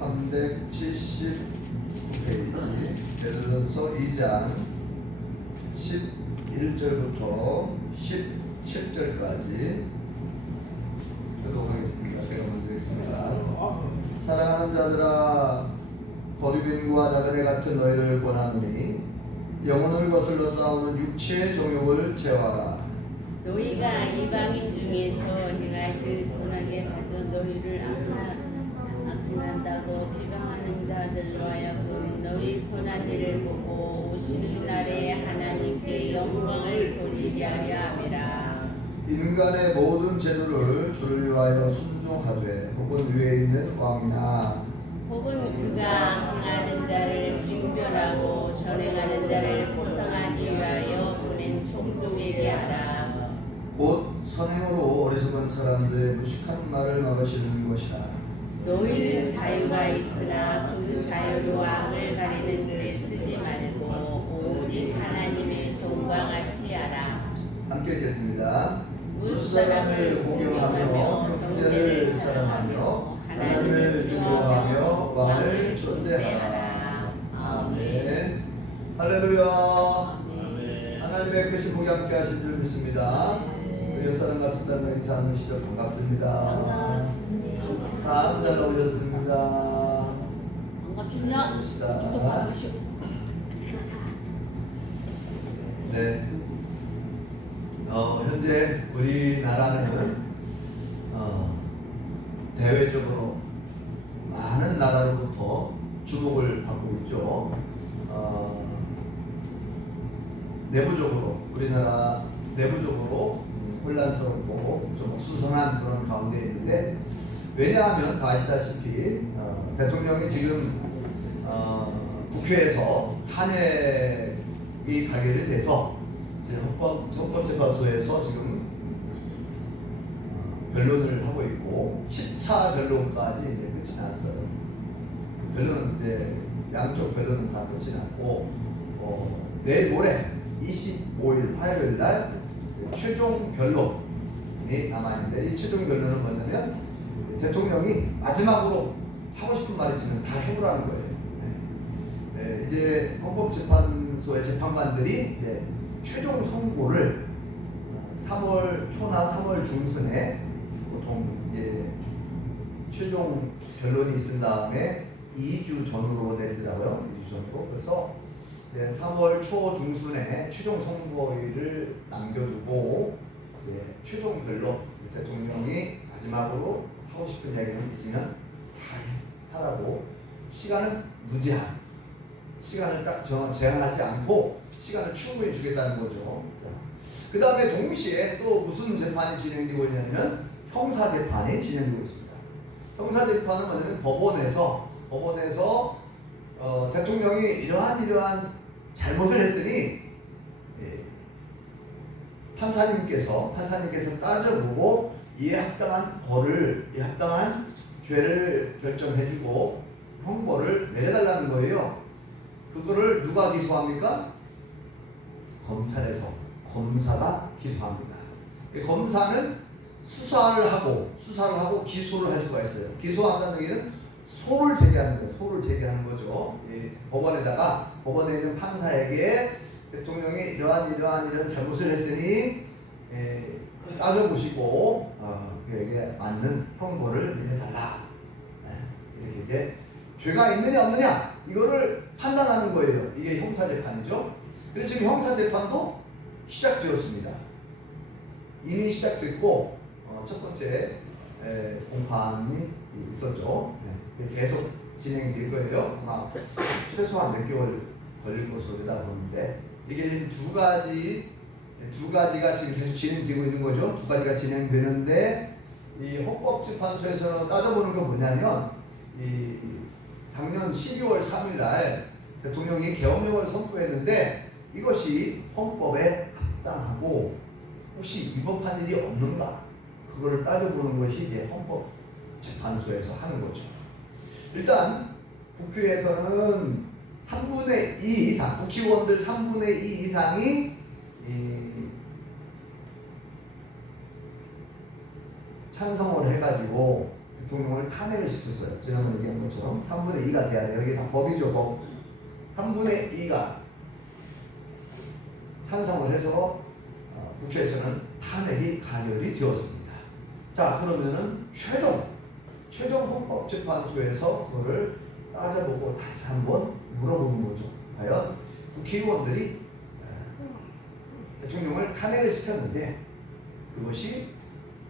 379페이지 베드로서 2장 11절부터 17절까지 교독하겠습니다. 제가 먼저 읽습니다. 사랑하는 자들아, 거류빈과 나그네 같은 너희를 권하노니 영혼을 거슬러 싸우는 육체의 정욕을 제어하라. 너희가 이방인 중에서 행하실 선하게 받은 너희를 악행한다고 비방하는 자들로 하여금 너희 선한 일을 보고 오시는 날에 하나님께 영광을 돌리게 하려 함이라. 인간의 모든 제도를 주를 위하여 순종하되 혹은 위에 있는 왕이나 혹은 그가 행하는 자를 징별하고 선행하는 자를 보상하기 위하여 보낸 총독에게 하라. 곧 선행으로 어리석은 사람들의 무식한 말을 막으시는 것이라. 너희는 자유가 있으나 그 자유로 악을 가리는 데 쓰지 말고 오직 하나님의 정광하시 하라. 함께 읽겠습니다. 무사람을 공경하며 형제를 사랑하며 하나님을 두려워하며 왕을 존대하라. 아멘. 할렐루야. 하나님의 크신 복이 함께 하신 줄 믿습니다. 우리 옆사람 같은 사람 인사하는 시절 반갑습니다. 참 잘 오셨습니다. 반갑습니다. 네. 현재 우리나라는 대외적으로 많은 나라로부터 주목을 받고 있죠. 내부적으로 우리나라 내부적으로 혼란스럽고 좀 수선한 그런 가운데 있는데, 왜냐하면 다 아시다시피 대통령이 지금 국회에서 탄핵이 가결이 돼서 헌법재판소에서 지금 변론을 하고 있고 10차 변론까지 이제 끝이 났어요. 변론은 이제 양쪽 변론은 다 끝이 났고 내일 모레 25일 화요일 날 최종 변론이 남아있는데, 이 최종 변론은 뭐냐면 대통령이 마지막으로 하고 싶은 말이 있으면 다 해보라는 거예요. 이제 헌법재판소의 재판관들이 이제 최종 선고를 3월 초나 3월 중순에 보통 이제 최종 변론이 있은 다음에 2주 전으로 내리더라고요. 2주 전으로. 그래서 3월 초 중순에 최종 선고일을 남겨두고 최종 변론, 대통령이 마지막으로 하고 싶은 이야기는 있으면 다 하라고, 시간은 무제한, 시간을 딱 제한하지 않고 시간을 충분히 주겠다는 거죠. 그 다음에 동시에 또 무슨 재판이 진행되고 있냐면 형사재판이 진행되고 있습니다. 형사재판은 뭐냐면 법원에서 대통령이 이러한 잘못을 했으니 판사님께서 따져보고 이에 합당한 죄를 결정해주고 형벌을 내려달라는 거예요. 그거를 누가 기소합니까? 검찰에서 검사가 기소합니다. 검사는 수사를 하고 기소를 할 수가 있어요. 기소한다는 얘기는 소를 제기하는 거죠. 법원에 있는 판사에게 대통령이 이러한 잘못을 했으니 따져보시고 그에게 맞는 형벌을 내려달라. 이렇게 이제 죄가 있느냐 없느냐 이거를 판단하는 거예요. 이게 형사재판이죠. 그래서 지금 형사재판도 시작되었습니다. 이미 시작됐고 첫 번째 공판이 있었죠. 계속 진행이 될 거예요. 아마 최소한 몇 개월 걸릴 것으로 내다보는데, 이게 지금 두 가지가 지금 계속 진행되고 있는 거죠. 두 가지가 진행되는데, 이 헌법재판소에서는 따져보는 게 뭐냐면, 이 작년 12월 3일 날 대통령이 계엄령을 선포했는데 이것이 헌법에 합당하고 혹시 위법한 일이 없는가, 그거를 따져보는 것이 이제 헌법재판소에서 하는 거죠. 일단 국회에서는 3분의 2 이상, 국회의원들 3분의 2 이상이 찬성을 해가지고 대통령을 탄핵을 시켰어요. 지난번에 얘기한 것처럼 3분의 2가 돼야 돼요. 이게 다 법이죠, 법. 3분의 2가 찬성을 해서 국회에서는 탄핵이 가결이 되었습니다. 자, 그러면은 최종 헌법재판소에서 그거를 따져보고 다시 한번 물어보는 거죠. 과연 국회의원들이 대통령을 탄핵을 시켰는데 그것이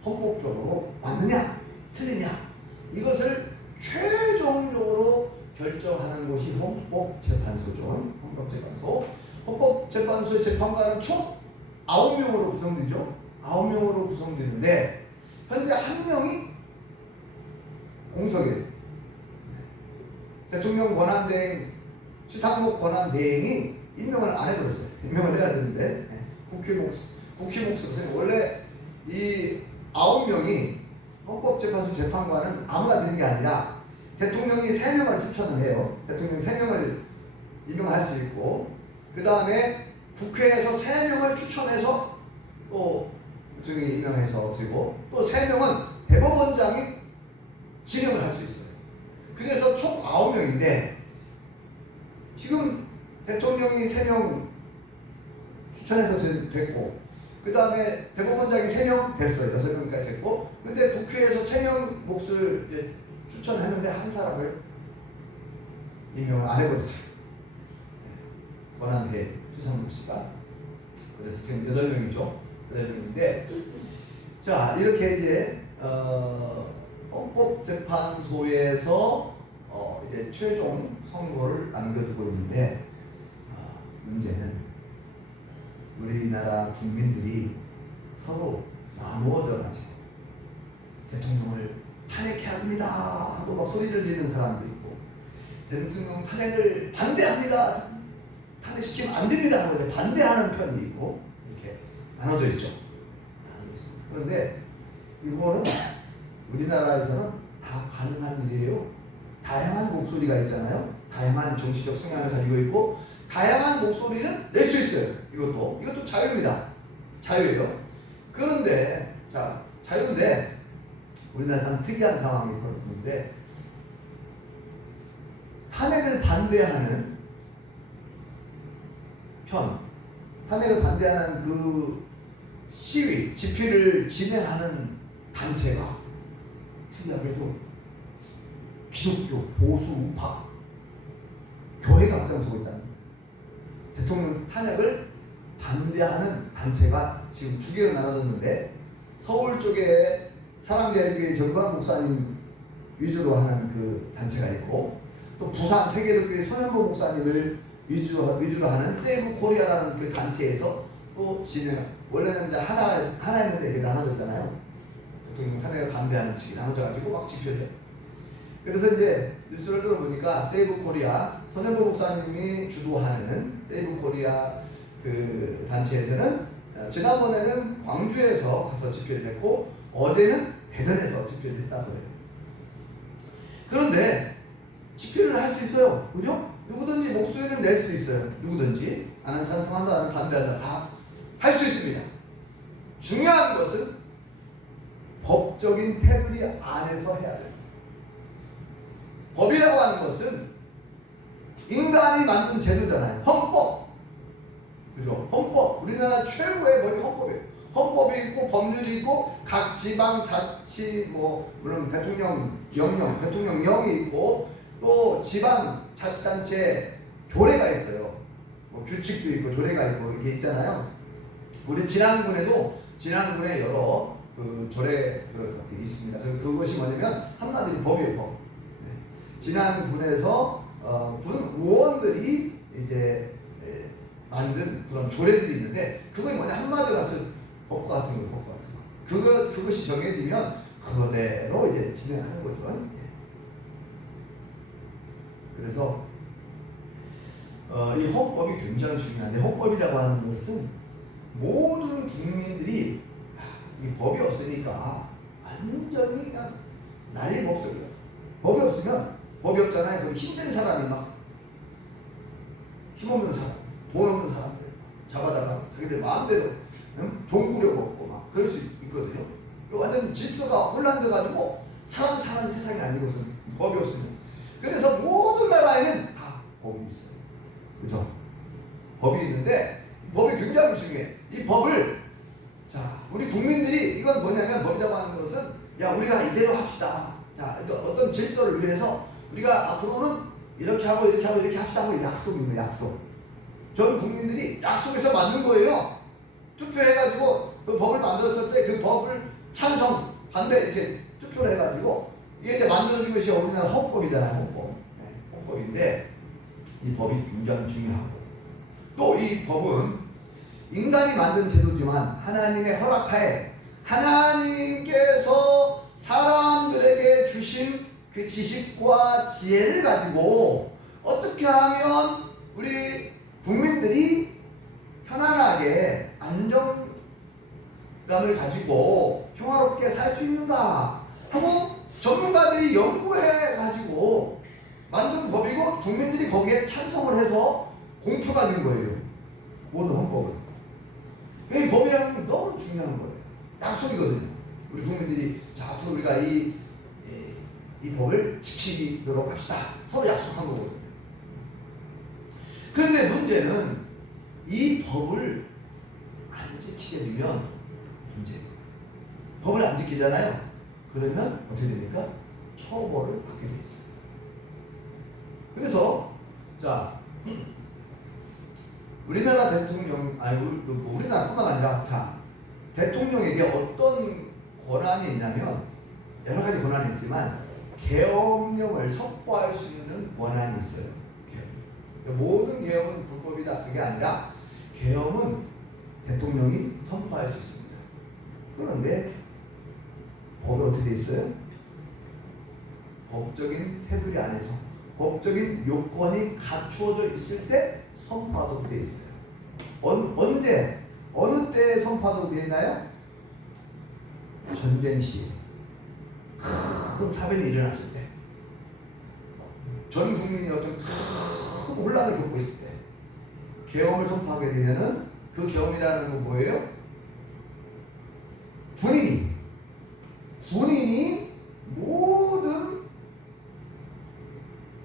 헌법적으로 맞느냐 틀리냐 이것을 최종적으로 결정하는 것이 헌법재판소죠. 헌법재판소의 재판관은 총 9명으로 구성되죠. 9명으로 구성되는데 현재 1명이 공석이에요. 대통령 권한대행, 최상목 권한대행이 임명을 안 해버렸어요. 임명을 해야 되는데 국회 목소리 원래 이 9명이 헌법재판소 재판관은 아무나 되는 게 아니라 대통령이 3명을 추천을 해요. 대통령이 3명을 임명할 수 있고 그 다음에 국회에서 3명을 추천해서 또 대통령이 임명해서 되고 또 3명은 대법원장이 진행을 할 수 있어요. 그래서 총 9명인데 지금 대통령이 3명 추천해서 됐고 그 다음에 대법원장이 3명 됐어요. 6명까지 됐고 근데 국회에서 3명 몫을 이제 추천했는데 한 사람을 임명을 안 해버렸어요. 권한대 최상목 씨가. 그래서 지금 8명이죠. 8명인데 자 이렇게 이제 헌법재판소에서 이제 최종 선고를 남겨두고 있는데 문제는 우리나라 국민들이 서로 나누어져 가지고 대통령을 탄핵해야 합니다 하고 막 소리를 지르는 사람도 있고 대통령 탄핵을 반대합니다 탄핵시키면 안 됩니다 하고 반대하는 편이 있고 이렇게 나눠져 있죠. 그런데 이거는 우리나라에서는 다 가능한 일이에요. 다양한 목소리가 있잖아요. 다양한 정치적 성향을 가지고 있고 다양한 목소리를 낼 수 있어요. 이것도 자유입니다. 자유예요. 그런데 자 자유인데 우리나라 참 특이한 상황이 벌어지는데 탄핵을 반대하는 탄핵을 반대하는 그 시위, 집회를 진행하는 단체가 특이하게도 기독교, 보수, 우파, 교회가 앞장서고 있다는 거예요. 대통령 탄핵을 반대하는 단체가 지금 2개로 나눠졌는데 서울 쪽에 사랑제일교회 정관 목사님 위주로 하는 그 단체가 있고 또 부산 세계로교회 손현보 목사님을 위주로 하는 세이브 코리아라는 그 단체에서 또 원래는 이제 하나였는데 이렇게 나눠졌잖아요. 대통령 탄핵을 반대하는 측이 나눠져가지고 막 집회를 해요. 그래서 이제 뉴스를 들어보니까 세이브 코리아 손현보 목사님이 주도하는 세이브 코리아 그 단체에서는 지난번에는 광주에서 가서 집회를 했고 어제는 대전에서 집회를 했다고 해요. 그런데 집회를 할 수 있어요. 그죠? 누구든지 목소리를 낼 수 있어요. 누구든지 나는 찬성한다, 나는 반대한다 다 할 수 있습니다. 중요한 것은 법적인 테두리 안에서 해야 돼요. 법이라고 하는 것은 인간이 만든 제도잖아요. 헌법. 그죠? 헌법. 우리나라 최고의 법이 헌법이에요. 헌법이 있고 법률이 있고 각 지방 자치 물론 대통령 대통령령이 있고 또 지방 자치단체 조례가 있어요. 규칙도 있고 조례가 있고 이게 있잖아요. 우리 진안군에 여러 그 조례 같은 게 있습니다. 그것이 뭐냐면 한마디로 법이에요, 법. 진안군에서 군 의원들이 이제 만든 그런 조례들이 있는데 그게 뭐냐 한마디로 해서 법 같은 거. 그것이 정해지면 그거대로 이제 진행하는 거죠. 그래서 이 헌법이 굉장히 중요한데 헌법이라고 하는 것은 모든 국민들이 이 법이 없으니까 완전히 그냥 난리 법석이야. 법이 없으면 법이 없잖아요. 거기 힘센 사람이 막 힘없는 사람, 돈 없는 사람들 잡아다가 자기들 마음대로 종구려 먹고 막 그럴 수 있거든요. 완전 질서가 혼란돼가지고 사람 사는 세상이 아니고서는 법이 없습니다. 그래서 모든 나라에는 다 법이 있어요. 그죠? 법이 있는데 법이 굉장히 중요해. 이 법을 자 우리 국민들이 이건 뭐냐면 법이라고 하는 것은 야 우리가 이대로 합시다. 자 어떤 질서를 위해서 우리가 앞으로는 이렇게 하고 이렇게 하고 이렇게 합시다 하고 약속입니다. 약속. 전 국민들이 약속해서 만든 거예요. 투표해가지고 그 법을 만들었을 때 그 법을 찬성 반대 이렇게 투표를 해가지고 이게 이제 만들어진 것이 우리나라 헌법이잖아요. 헌법. 네, 헌법인데 이 법이 굉장히 중요하고 또 이 법은 인간이 만든 제도지만 하나님의 허락하에 하나님께서 사람들에게 주신 그 지식과 지혜를 가지고 어떻게 하면 우리 국민들이 편안하게 안정감을 가지고 평화롭게 살 수 있는가 하고 전문가들이 연구해 가지고 만든 법이고 국민들이 거기에 찬성을 해서 공표가 된 거예요. 모든 헌법은. 이 법이라는 게 너무 중요한 거예요. 약속이거든요. 우리 국민들이 자 앞으로 우리가 이 법을 지키도록 합시다. 서로 약속한 거거든요. 그런데 문제는 이 법을 안 지키게 되면 문제. 법을 안 지키잖아요. 그러면 어떻게 됩니까? 처벌을 받게 돼 있어요. 그래서 자 우리나라 대통령 우리나라뿐만 아니라 다 대통령에게 어떤 권한이 있냐면 여러 가지 권한이 있지만 계엄령을 선포할 수 있는 권한이 있어요. 모든 계엄은 불법이다 그게 아니라 계엄은 대통령이 선포할 수 있습니다. 그런데 법에 어떻게 돼 있어요? 법적인 테두리 안에서 법적인 요건이 갖추어져 있을 때 선포하도록 되어 있어요. 언제 어느 때에 선포하도록 되어 있나요? 전쟁 시에 큰 사변이 일어났을 때, 전 국민이 어떤 큰 혼란을 겪고 있을 때 계엄을 선포하게 되면은 그 계엄이라는 건 뭐예요? 군인이 모든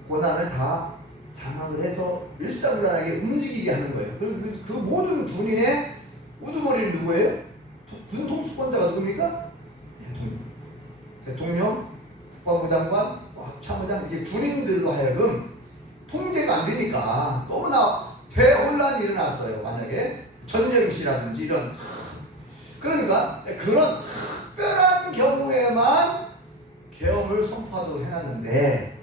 권한을 다 장악을 해서 일사불란하게 움직이게 하는 거예요. 그리고 그 모든 군인의 우두머리를 누구예요? 군 통수권자가 누굽니까? 대통령, 국방부 장관, 참모장 이게 군인들로 하여금 통제가 안 되니까 너무나 대혼란이 일어났어요. 만약에 전쟁시라든지 이런 그러니까 그런 특별한 경우에만 계엄을 선포하도록 해놨는데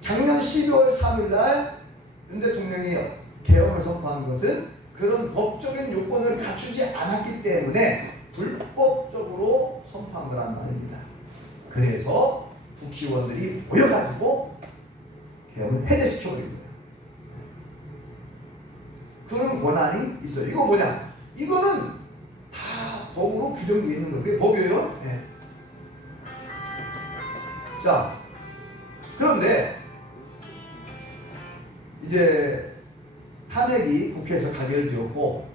작년 12월 3일 날 윤 대통령이 계엄을 선포한 것은 그런 법적인 요건을 갖추지 않았기 때문에 불법적으로 선포한 거란 말입니다. 그래서 국회의원들이 모여가지고 계엄을 해제시켜버린 거예요. 그런 권한이 있어요. 이거 뭐냐? 이거는 다 법으로 규정되어 있는 거예요. 그게 법이에요. 네. 자, 그런데 이제 탄핵이 국회에서 가결되었고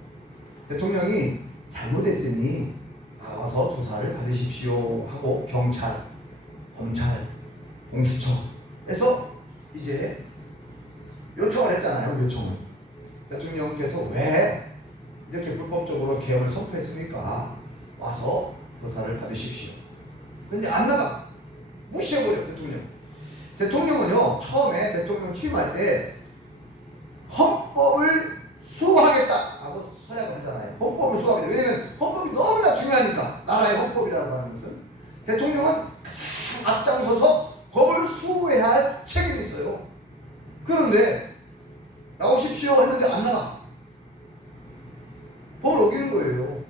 대통령이 잘못했으니 나와서 조사를 받으십시오 하고 경찰, 검찰, 공수처에서 이제 요청을 했잖아요. 요청을. 대통령께서 왜 이렇게 불법적으로 계엄을 선포했습니까? 와서 조사를 받으십시오. 근데 안 나가. 무시해버려 대통령. 대통령은요 처음에 대통령 취임할 때 헌법을 수호하겠다 하고 서약을 하잖아요. 헌법을 수호하겠다. 왜냐면 헌법이 너무나 중요하니까. 나라의 헌법이라고 하는 것은 대통령은 가장 앞장서서 법을 수호해야 할 책임이 있어요. 그런데 나오십시오 했는데 안 나가. 법을 어기는 거예요.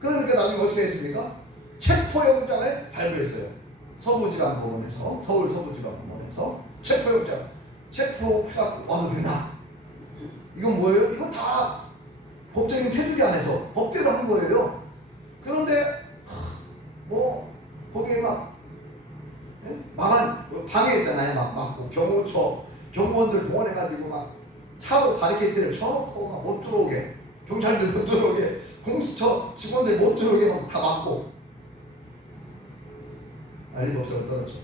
그러니까 나중에 어떻게 했습니까? 체포영장을 발부했어요. 서부지방법원에서 서울 서부지방법원에서 체포영장 체포해갖고 와도 된다. 이건 뭐예요? 이건 다 법적인 테두리 안에서 법대로 한 거예요. 그런데 뭐 거기에 막 방해했잖아요. 막 막고 경호처 경호원들 동원해가지고 막 차로 바리케이트를 쳐놓고 막 못 들어오게 경찰들 못 들어오게 공수처 직원들 못 들어오게 막 다 막고 난리법석을 떨었죠.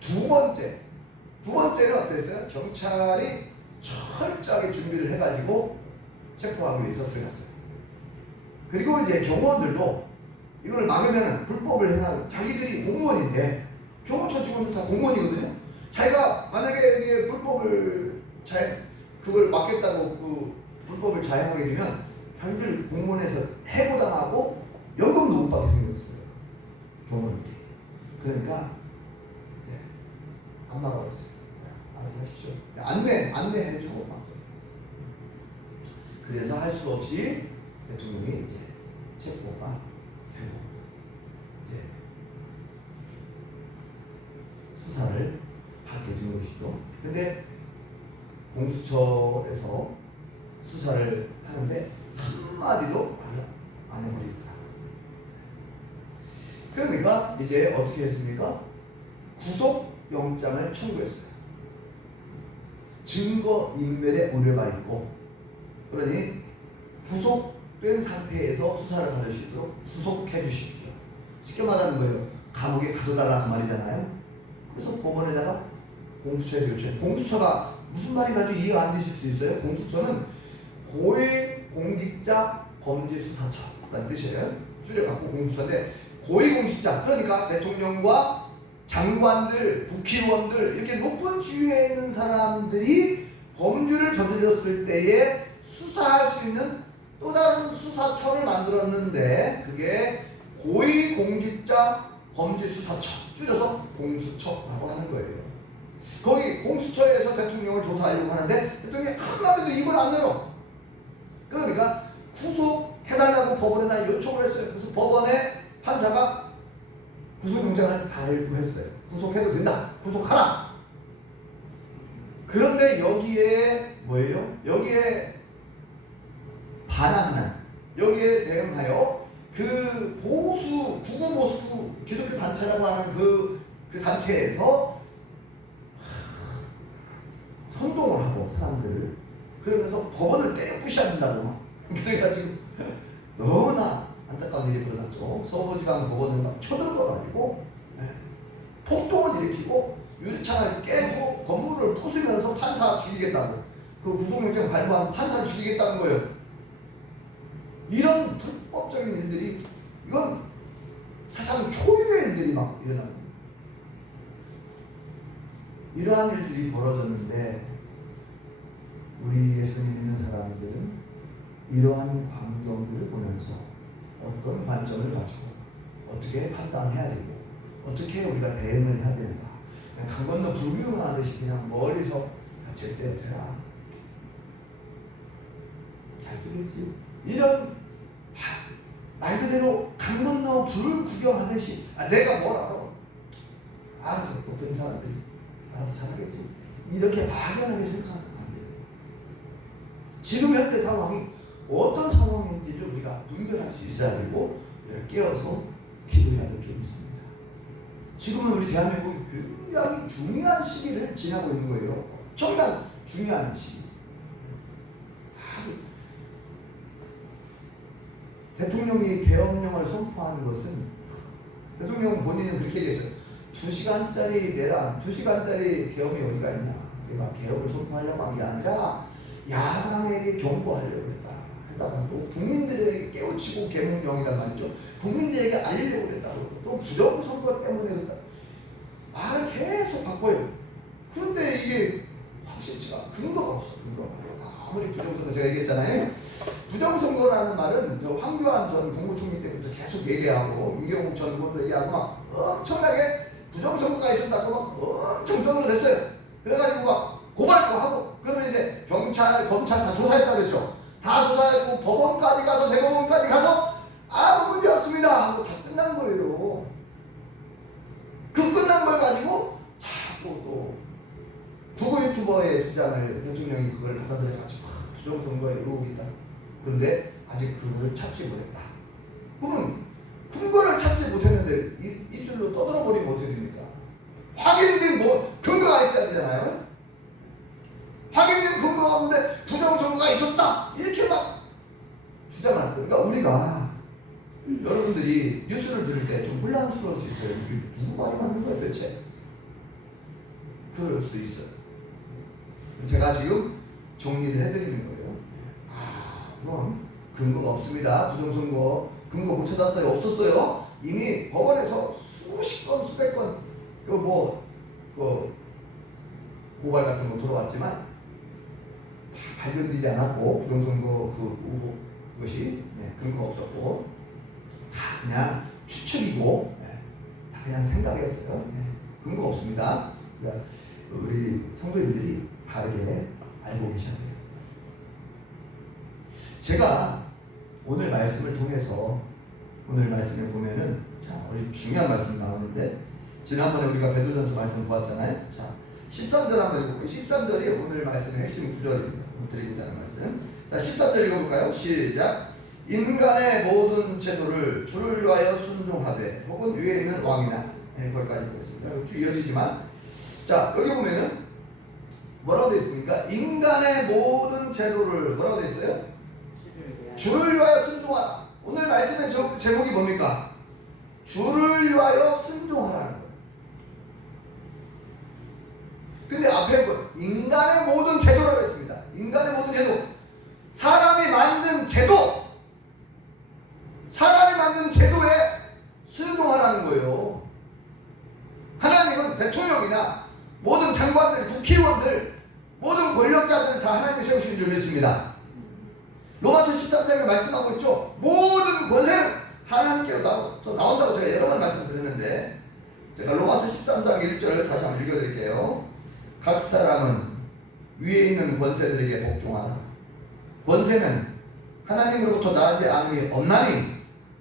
두 번째는 어땠어요? 경찰이 철저하게 준비를 해가지고 체포하기 위해서 들어갔어요. 그리고 이제 경호원들도 이걸 막으면 불법을 해놔. 자기들이 공무원인데 경호처 직원들 다 공무원이거든요. 자기가 만약에 이게 불법을 그걸 막겠다고 그 불법을 자행하게 되면 자기들 공무원에서 해고당하고 연금도 못 받게 생겼어요. 경호원들이. 그러니까 안 막아버렸어요. 알아서 하십시오. 안내해주고 막. 그래서 할 수 없이 대통령이 이제 체포가 되고 이제 수사를 하게 된 것이죠. 근데 공수처에서 수사를 하는데 한마디도 안 해버리더라. 그러니까 이제 어떻게 했습니까? 구속영장을 청구했어요. 증거인멸의 우려가 있고, 그러니 구속된 상태에서 수사를 받을 수 있도록 구속해 주십시오. 쉽게 말하는 거예요. 감옥에 가둬달라 그 말이잖아요. 그래서 법원에다가 공수처에 요청. 공수처가 무슨 말인가도 이해가 안 되실 수 있어요. 공수처는 고위공직자 범죄수사처라는 뜻이에요. 줄여갖고 공수처인데, 고위공직자, 그러니까 대통령과 장관들, 국회의원들, 이렇게 높은 지위에 있는 사람들이 범죄를 저질렀을 때에 수사할 수 있는 또 다른 수사처를 만들었는데, 그게 고위공직자 범죄수사처, 줄여서 공수처라고 하는 거예요. 거기 공수처에서 대통령을 조사하려고 하는데 대통령이 한마디도 입을 안 열어. 그러니까 구속해달라고 법원에다 요청을 했어요. 그래서 법원에 판사가 구속영장을 발부했어요. 구속해도 된다. 구속하라. 그런데 여기에 뭐예요? 여기에 반항하는, 여기에 대응하여 그 보수 구구 모스크 기독교 단체라고 하는 그 단체에서 선동을 하고 사람들을, 그러면서 법원을 때려 부셔야 된다고. 그래가지고 너무나 안타까운 일이 벌어졌죠. 서부지방 법원을 막 쳐들어가지고 폭동을 일으키고 유리창을 깨고 건물을 부수면서 판사 죽이겠다고, 그 구속영장 발부한 판사를 죽이겠다는 거예요. 이런 불법적인 일들이, 이건 사상 초유의 일들이 막 일어나는 거예요. 이러한 일들이 벌어졌는데 우리 예수님 믿는 사람들은 이러한 광경들을 보면서 어떤 관점을 가지고 어떻게 판단해야 되고 어떻게 우리가 대응을 해야 되는가. 그냥 강 건너 불구경하듯이 그냥 멀리서 절대 못해라, 잘 되겠지, 이런 말 그대로 강 건너 불 구경하듯이 내가 뭘 알아, 알아서 높은 사람들이 알아서 잘하겠지, 이렇게 막연하게 생각하면 안 돼요. 지금 현재 상황이 어떤 상황인지를 우리가 분별할 수 있어야 되고 깨어서 기도해야 될 점이 있습니다. 지금은 우리 대한민국이 굉장히 중요한 시기를 지나고 있는 거예요. 엄청난 중요한 시기. 대통령이 계엄령을 선포하는 것은, 대통령 본인은 그렇게 얘기했어요. 2시간짜리 내란, 2시간짜리 계엄이 어디가 있냐. 내가 계엄을 선포하려고 한 게 아니라 야당에게 경고하려고 했다. 그러다가 또 국민들에게 깨우치고 계엄령이란 말이죠. 국민들에게 알리려고 했다고. 또 부정선거 때문에 그랬다. 말을 계속 바꿔요. 그런데 이게 확실치가 근거가 없어. 근거가. 아무리 부정선거, 제가 얘기했잖아요. 부정선거라는 말은 저 황교안 전 국무총리 때부터 계속 얘기하고 유경욱 전 의원도 얘기하고 막 엄청나게 부정선거가 있었다고 막 엄청 떠들어댔어요. 그래가지고 막 고발도 하고, 그러면 이제 경찰, 검찰 다 조사했다고 그랬죠. 다 조사했고 법원까지 가서, 대법원까지 가서 아무 문제 없습니다 하고 다 끝난 거예요. 그 끝난 걸 가지고 자꾸 또 구구 유튜버의 주장을 대통령이 그걸 받아들여가지고 부정선거의 의혹이다. 그런데 아직 그걸 찾지 못했다. 그러면 근거를 찾지 못했는데 입술로 떠들어버리면 어떻게 됩니까? 확인된 근거가 있어야 되잖아요. 확인된 근거가 없는데 부정선거가 있었다 이렇게 막 주장하는 거예요. 그러니까 우리가 여러분들이 뉴스를 들을 때 좀 혼란스러울 수 있어요. 이게 누구 말이 맞는 거야 도대체? 그럴 수 있어요. 제가 지금 정리를 해드리는 거예요. 그럼 근거가 없습니다. 부정선거 근거 못 찾았어요. 없었어요. 이미 법원에서 수십 건 수백 건 고발 같은 거 들어왔지만 발견되지 않았고 부정선거 그것이 근거가 없었고 다 그냥 추측이고 다 그냥 생각이었어요. 근거 없습니다. 그러니까 우리 성도님들이 바르게 알고 계셔야 돼요. 제가 오늘 말씀을 통해서 오늘 말씀을 보면은 우리 중요한 말씀 나오는데 지난번에 우리가 베드로전서 말씀 보았잖아요. 13절 한번 읽어볼게요. 13절이 오늘 말씀의 핵심 구절입니다. 드리고자 하는 말씀. 13절 읽어볼까요? 시작. 인간의 모든 제도를 주를 위하여 순종하되 혹은 위에 있는 왕이나 거기까지 읽겠습니다. 쭉 이어지지만 여기 보면은 뭐라고 되어 있습니까? 인간의 모든 제도를 뭐라고 되어 있어요? 주를 위하여 순종하라. 오늘 말씀의 제목이 뭡니까? 주를 위하여 순종하라는 거예요. 근데 앞에 인간의 모든 제도라고 했습니다. 인간의 모든 제도. 사람이 만든 제도. 사람이 만든 제도에 순종하라는 거예요. 하나님은 대통령이나 모든 장관들, 국회의원들, 모든 권력자들 다 하나님이 세우신 줄 믿습니다. 로마서 13장에 말씀하고 있죠. 모든 권세는 하나님께로부터 나온다고 제가 여러 번 말씀드렸는데 제가 로마서 13장 1절 다시 한번 읽어드릴게요. 각 사람은 위에 있는 권세들에게 복종하라. 권세는 하나님으로부터 나지 않음이 없나니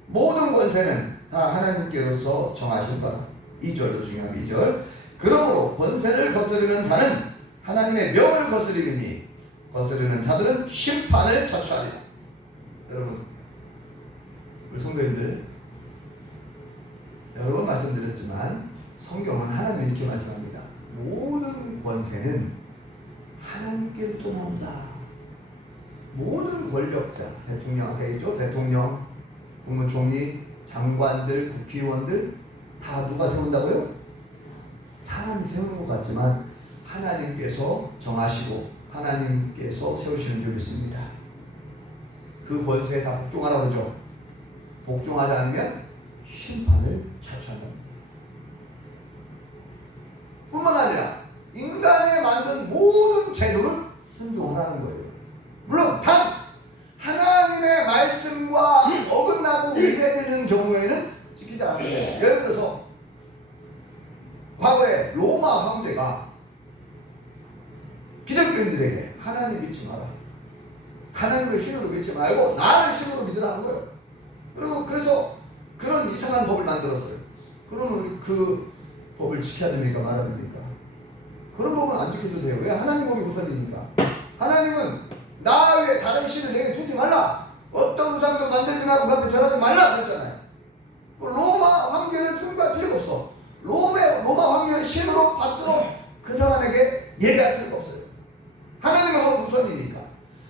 모든 권세는 다 하나님께로서 정하신 거라. 2절도 중요한 2절. 그러므로 권세를 거스르는 자는 하나님의 명을 거스르리니 거스르는 자들은 심판을 자초하리라. 여러분, 우리 성도님들 여러 번 말씀드렸지만 성경은 하나님이 이렇게 말씀합니다. 모든 권세는 하나님께로부터 나온다. 모든 권력자, 대통령이죠. 대통령, 국무총리, 장관들, 국회의원들 다 누가 세운다고요? 사람이 세우는 것 같지만 하나님께서 정하시고 하나님께서 세우시는 줄 믿습니다. 그 권세에 다 복종하라고 그러죠. 복종하지 않으면 심판을 자초한다. 뿐만 아니라 인간이 만든 모든 제도를 순종하라는 거예요. 물론 단 하나님의 말씀과 어긋나고 위배되는 경우에는 지키지 않아요. 예를 들어서 과거에 로마 황제가 기독교인들에게 하나님 믿지 마라. 하나님의 신으로 믿지 말고 나를 신으로 믿으라는 거예요. 그래서 그런 이상한 법을 만들었어요. 그러면 그 법을 지켜야 됩니까? 말아야 됩니까? 그런 법은 안 지켜도 돼요. 왜? 하나님 법이 우선이니까. 하나님은 나 외에 다른 신을 내게 두지 말라. 어떤 우상도 만들지 말고 그 앞에 절하지 말라 그랬잖아요. 로마 황제를 숭배할 필요가 없어. 로마 황제를 신으로 받도록 그 사람에게 얘기할 필요가 없어요. 하나님의 법 우선이니까.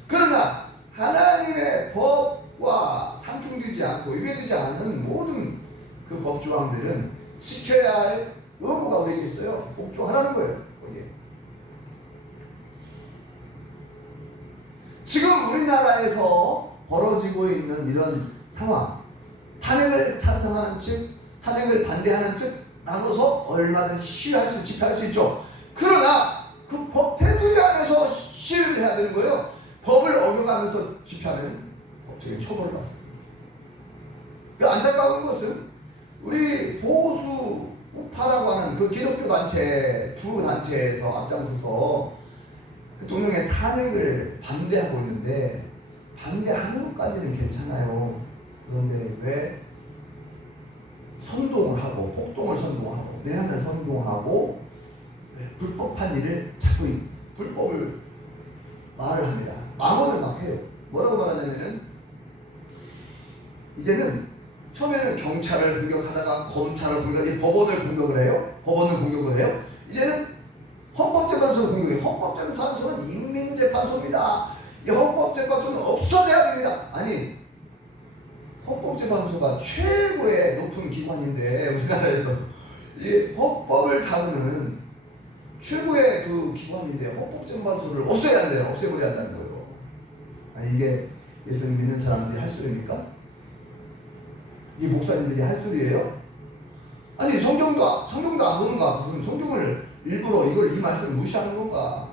그러나 하나님의 법과 상충되지 않고 위배되지 않는 모든 그 법 조항들은 지켜야 할 의무가 우리에게 있어요. 복종하라는 거예요. 거기에. 지금 우리나라에서 벌어지고 있는 이런 상황, 탄핵을 찬성하는 측, 탄핵을 반대하는 측 나눠서 얼마든지 시위할 수, 집회할 수 있죠. 그러나 그 법 테두리 안에서 시위를 해야 되는 거예요. 법을 어겨가면서 집회하면 법적인 처벌을 받습니다. 그 안타까운 것은 우리 보수 우파라고 하는 그 기독교 단체 두 단체에서 앞장서서 대통령의 탄핵을 반대하고 있는데 반대하는 것까지는 괜찮아요. 그런데 왜 선동을 하고 폭동을 선동하고 내란을 선동하고 불법한 일을 자꾸 불법을 말을 합니다. 망언을 막 해요. 뭐라고 말하냐면은 이제는 처음에는 경찰을 공격하다가 검찰을 공격하고 법원을 공격을 해요. 법원을 공격을 해요. 이제는 헌법재판소를 공격해요. 헌법재판소는 인민재판소입니다. 이 헌법재판소는 없어져야 됩니다. 아니, 헌법재판소 헌법재판소가 최고의 높은 기관인데 우리나라에서 이 헌법을 다루는 최고의 그 기관인데 헌법재판소를 없애야 한대요. 없애버려야 한다는 거예요. 아니, 이게 예수님 믿는 사람들이 할 소리입니까? 이 목사님들이 할 소리예요? 아니 성경도 안 보는가? 그럼 성경을 일부러 이 말씀을 무시하는 건가?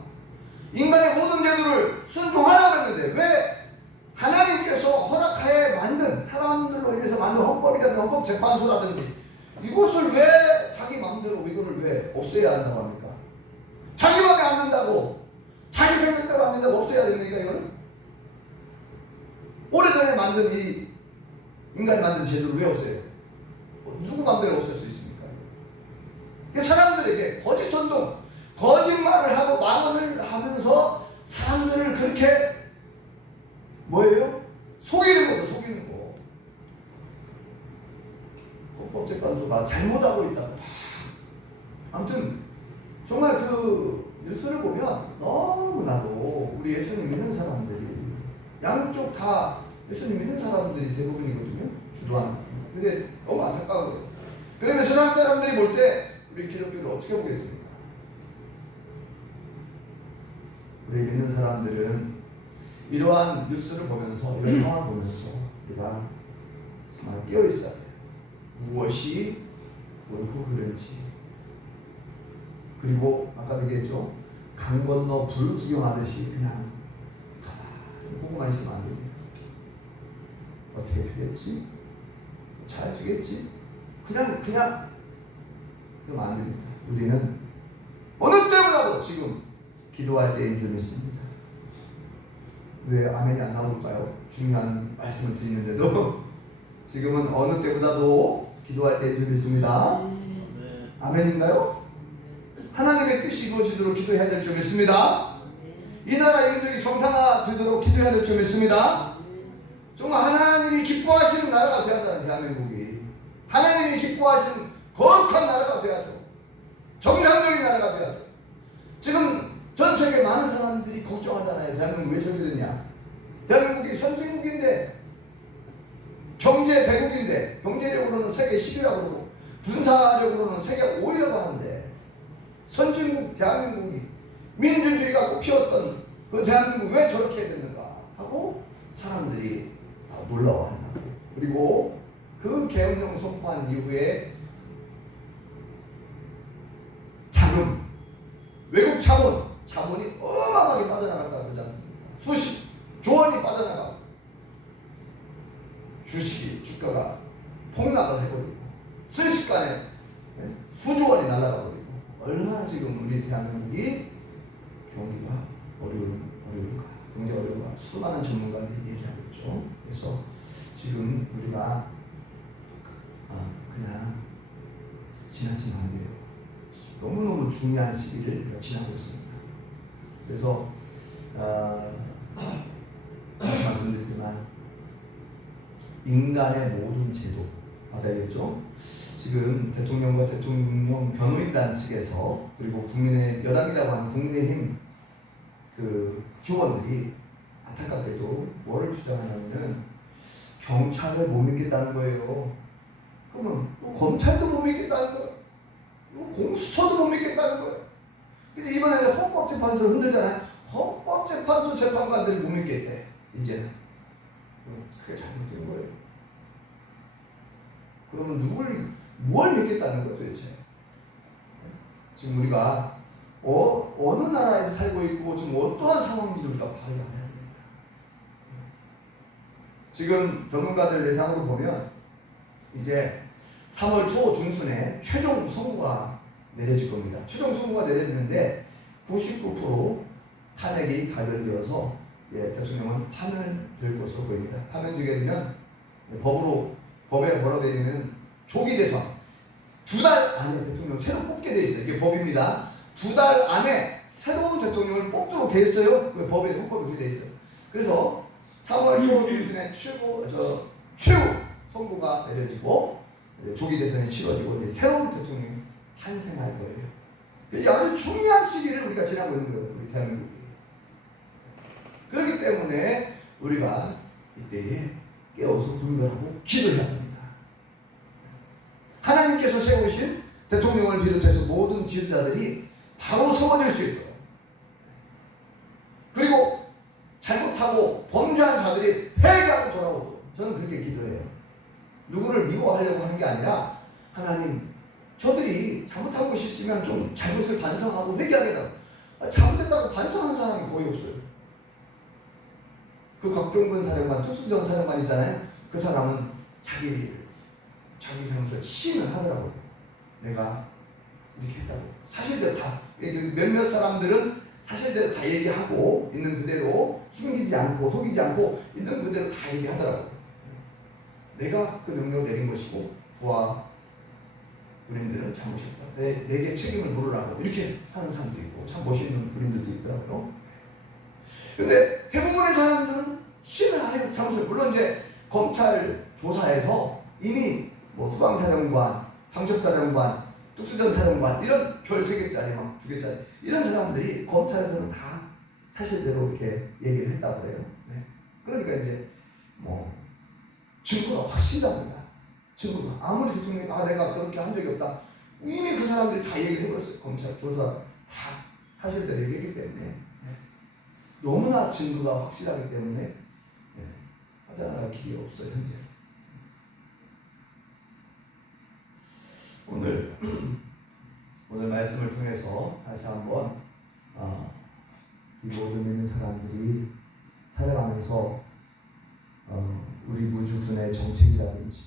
인간의 모든 제도를 순종하라고 했는데 왜 하나님께서 허락하에 만든 사람들로 인해서 만든 헌법이라든지 헌법재판소라든지 이것을 왜 자기 마음대로 이거를 왜 없애야 한다고 합니까? 자기 마음에 안 든다고 자기 생각대로 안 된다고 없애야 됩니까 이거는? 오래전에 만든 이 인간이 만든 제도를 왜 없애요? 누구 마음대로 없앨 수 있습니까? 사람들에게 거짓 선동, 거짓말을 하고 망언을 하면서 사람들을 그렇게 뭐예요? 속이는 거죠, 속이는 거. 헌법재판소가 잘못하고 있다고. 아무튼 정말 그 뉴스를 보면 너무나도 우리 예수님 믿는 사람들이 양쪽 다 예수님 믿는 사람들이 대부분이거든요. 주도하는. 근데 너무 안타까워요. 그러면 세상 사람들이 볼 때 우리 기독교를 어떻게 보겠습니까? 우리 믿는 사람들은 이러한 뉴스를 보면서 이런 상황을 보면서 우리가 정말 깨어 있어야 돼요. 무엇이 옳고 그른지. 그리고 아까 얘기했죠. 강 건너 불 구경하듯이 그냥 가만히 보고만 있으면 안 됩니다. 어떻게 되겠지? 잘 되겠지? 그냥 그러면 안 됩니다. 우리는 어느 때보다도 지금 기도할 때인 줄 믿습니다. 왜 아멘이 안 나올까요? 중요한 말씀을 드리는데도 지금은 어느 때보다도 기도할 때인 줄 믿습니다. 아멘인가요? 하나님의 뜻이 이루어지도록 기도해야 될 줄 믿습니다. 이 나라 인들이 정상화되도록 기도해야 될 줄 믿습니다. 정말 하나님이 기뻐하시는 나라가 되어야 대한민국이 하나님이 기뻐하시는 거룩한 나라가 되어야죠. 정상적인 나라가 되어야죠. 지금 전 세계 많은 사람들이 걱정하잖아요. 대한민국 왜 저렇게 됐냐? 대한민국이 선진국인데 경제 대국인데 경제력으로는 세계 10위라고 그러고 군사력으로는 세계 5위라고 하는데 선진국 대한민국이 민주주의가 꽃피웠던 그 대한민국 왜 저렇게 됐는가 하고 사람들이 놀라워한다고. 그리고 그 계엄령 선포한 이후에 자금, 외국 자본이 어마어마하게 빠져나갔다고 그러지 않습니까? 수십 조 원이 빠져나가고 주가가 폭락을 해버리고 순식간에 수조 원이 날아가버리고 얼마나 지금 우리 대한민국이 경기가 어려울까, 경제 어려울까 수많은 전문가들이 얘기하고 있죠. 그래서 지금 우리가 그냥 지나치면 안 돼요. 너무너무 중요한 시기를 우리가 지나고 있습니다. 그래서 다시 말씀드리지만 인간의 모든 제도 받아야겠죠. 지금 대통령과 대통령 변호인단 측에서 그리고 국민의 여당이라고 하는 국민의힘 그 기원들이 안타깝게도 뭐를 주장하냐면은 경찰을 못 믿겠다는 거예요. 그러면 검찰도 못 믿겠다는 거예요. 공수처도 못 믿겠다는 거예요. 근데 이번에는 헌법재판소를 흔들잖아요. 헌법재판소 재판관들이 못 믿겠대. 이제는 그게 잘못된 거예요. 그러면 뭘 믿겠다는 거예요 도대체? 지금 우리가 어느 나라에서 살고 있고 지금 어떠한 상황인지 우리가 바로 알아야 됩니다. 지금 전문가들 예상으로 보면 이제 3월 초 중순에 최종 선고가 내려질 겁니다. 최종 선고가 내려지는데 99% 탄핵이 가결되어서 대통령은 파면될 것으로 보입니다. 파면되게 되면 법에 뭐라고 되어 있냐면 조기 대선 2달 안에 대통령을 새로 뽑게 돼 있어요. 이게 법입니다. 2달 안에 새로운 대통령을 뽑도록 돼 있어요. 헌법에 그렇게 돼 있어요. 그래서 3월 초 중순에 최후 선고가 내려지고 조기 대선이 치러지고 새로운 대통령이 탄생할 거예요. 이게 아주 중요한 시기를 우리가 지나고 있는 거예요. 우리 대한민국이. 그렇기 때문에 우리가 이때에 깨어서 분별하고 기도해야 합니다. 하나님께서 세우신 대통령을 비롯해서 모든 지도자들이 바로 세워질 수 있도록, 그리고 잘못하고 범죄한 자들이 회개하고 돌아오도록 저는 그렇게 기도해요. 누구를 미워하려고 하는 게 아니라 하나님, 저들이 잘못한 것이 있으면 좀 잘못을 반성하고 회개하겠다. 잘못했다고 반성하는 사람이 거의 없어요. 그 곽종근 사령관, 특수전 사령관 있잖아요. 그 사람은 자기 잘못을 시인을 하더라고요. 내가 이렇게 했다고. 사실대로 다, 몇몇 사람들은 사실대로 다 얘기하고 있는 그대로 숨기지 않고 속이지 않고 있는 그대로 다 얘기하더라고요. 내가 그 명령을 내린 것이고 부하 군인들은 잘못했다. 내게 책임을 물으라고 이렇게 하는 사람도 있고 참 멋있는 군인들도 있더라고요. 근데 대부분의 사람들은 시인을 안 해요. 잘못을. 물론 이제 검찰 조사에서 이미 뭐 수방사령관, 방첩사령관, 특수전 사령관 이런 별 3개짜리 막 2개짜리 이런 사람들이 검찰에서는 다 사실대로 이렇게 얘기를 했다고 그래요. 네. 그러니까 이제 뭐 증거가 확실합니다. 증거가 아무리 대통령이 내가 그렇게 한 적이 없다. 이미 그 사람들이 다 얘기를 해버렸어요. 검찰 조사 다 사실대로 얘기했기 때문에 네. 너무나 증거가 확실하기 때문에 네. 하자나갈 길이 없어요. 현재. 오늘 말씀을 통해서 다시 한번 이 모든 있는 사람들이 살아가면서 우리 무주군의 정책이라든지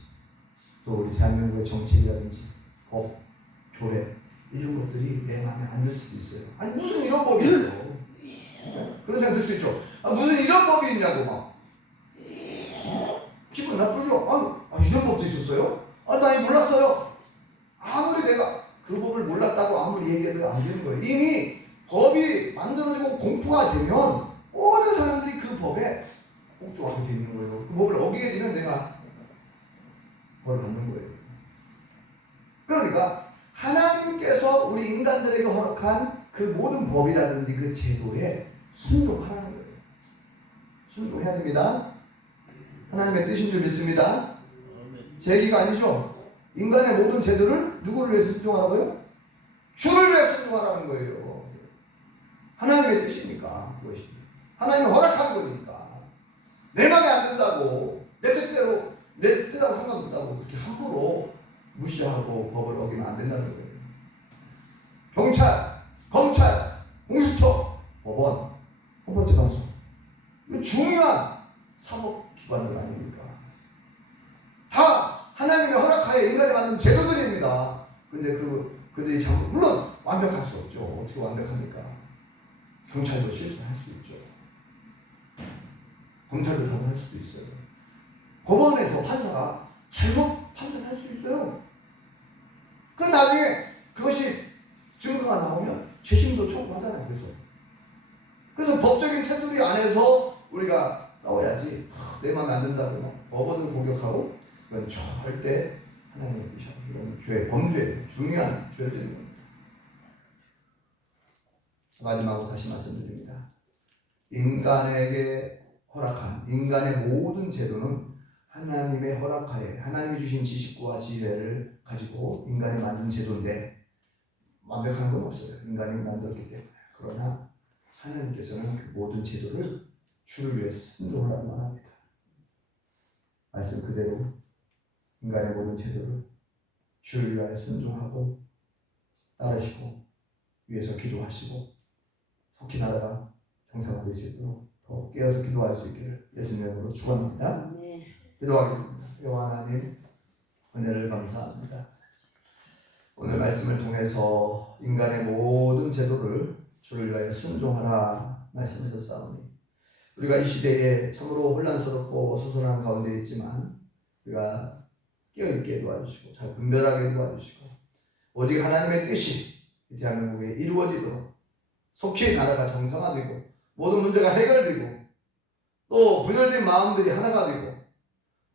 또 우리 대한민국의 정책이라든지 법, 조례 이런 것들이 내 마음에 안 들 수도 있어요. 아니 무슨 이런 법이 있어요? 그런 생각 들 수 있죠. 무슨 이런 법이 있냐고 막 기분 나쁘죠. 이런 법도 있었어요? 나 이 몰랐어요. 아무리 내가 그 법을 몰랐다고 아무리 얘기해도 안 되는 거예요. 이미 법이 만들어지고 공포가 되면 모든 사람들이 그 법에 복종하게 되어 있는 거예요. 그 법을 어기게 되면 내가 벌을 받는 거예요. 그러니까 하나님께서 우리 인간들에게 허락한 그 모든 법이라든지 그 제도에 순종하라는 거예요. 순종해야 됩니다. 하나님의 뜻인 줄 믿습니다. 제 얘기가 아니죠. 인간의 모든 제도를 누구를 위해서 순종하라고요? 주를 위해 순종하라는 거예요. 하나님의 뜻이니까 그것이. 하나님이 허락한 거니까. 내 맘에 안 든다고 내 뜻대로 내 뜻하고 상관없다고 그렇게 함부로 무시하고 법을 어기면 안 된다는 거예요. 경찰, 검찰, 공수처, 법원, 헌법재판소 이거 중요한 사법기관들 아닙니까? 다 하나님의 허락하에 인간이 만든 제도들입니다. 근데 이 잘못, 물론 완벽할 수 없죠. 어떻게 완벽합니까? 경찰도 실수할 수 있죠. 검찰도 잘못할 수도 있어요. 법원에서 판사가 잘못 판단할 수 있어요. 그 나중에 그것이 증거가 나오면 재심도 청구하잖아요. 그래서 법적인 테두리 안에서 우리가 싸워야지. 내 마음에 안 든다고 법원을 공격하고 이건 절대 하나님의 뜻이야. 이건 죄, 범죄, 중요한 죄들입니다. 마지막으로 다시 말씀드립니다. 인간에게 허락한 인간의 모든 제도는 하나님의 허락하에 하나님이 주신 지식과 지혜를 가지고 인간이 만든 제도인데 완벽한 건 없어요. 인간이 만들었기 때문에. 그러나 하나님께서는 그 모든 제도를 주를 위해서 순종하라고 말합니다. 말씀 그대로 인간의 모든 제도를 주를 위하여 순종하고 따르시고 위해서 기도하시고 속히 나라가 정상화될 수 있도록 더 깨어서 기도할 수 있기를 예수님의 이름으로 축원합니다. 네. 기도하겠습니다. 여호와 하나님 은혜를 감사합니다. 오늘 말씀을 통해서 인간의 모든 제도를 주를 위하여 순종하라 말씀하셨사오니 우리가 이 시대에 참으로 혼란스럽고 어수선한 가운데 있지만 우리가 깨어있게 도와주시고 잘 분별하게 도와주시고 오직 하나님의 뜻이 이 대한민국에 이루어지도록 속히 나라가 정상화되고 모든 문제가 해결되고 또 분열된 마음들이 하나가 되고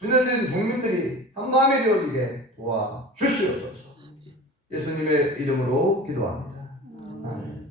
분열된 국민들이 한 마음이 되어지게 도와주시옵소서. 예수님의 이름으로 기도합니다. 아멘.